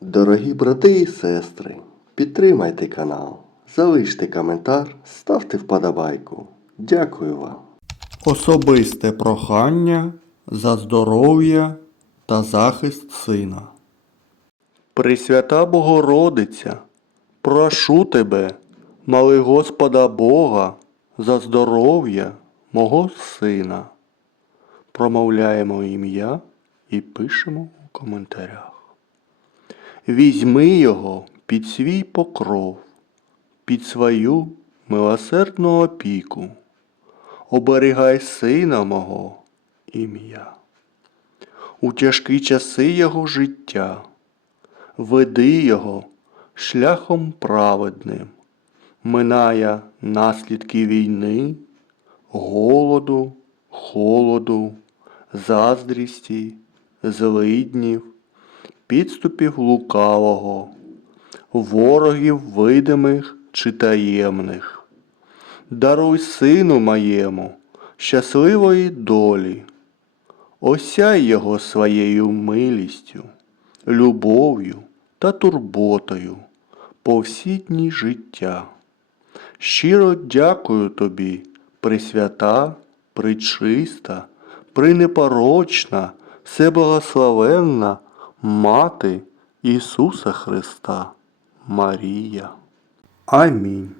Дорогі брати і сестри, підтримайте канал, залиште коментар, ставте вподобайку. Дякую вам. Особисте прохання за здоров'я та захист сина. Пресвята Богородиця, прошу тебе, моли Господа Бога за здоров'я мого сина. Промовляємо ім'я і пишемо у коментарях. Візьми його під свій покров, під свою милосердну опіку. Оберігай сина мого ім'я. У тяжкі часи його життя, веди його шляхом праведним, минає наслідки війни, голоду, холоду, заздрісті, злиднів, підступів лукавого, ворогів видимих чи таємних. Даруй сину моєму щасливої долі, осяй його своєю милістю, любов'ю та турботою по всі дні життя. Щиро дякую тобі, пресвята, причиста, пренепорочна, всеблагословенна Мати Ісуса Христа, Марія. Амінь.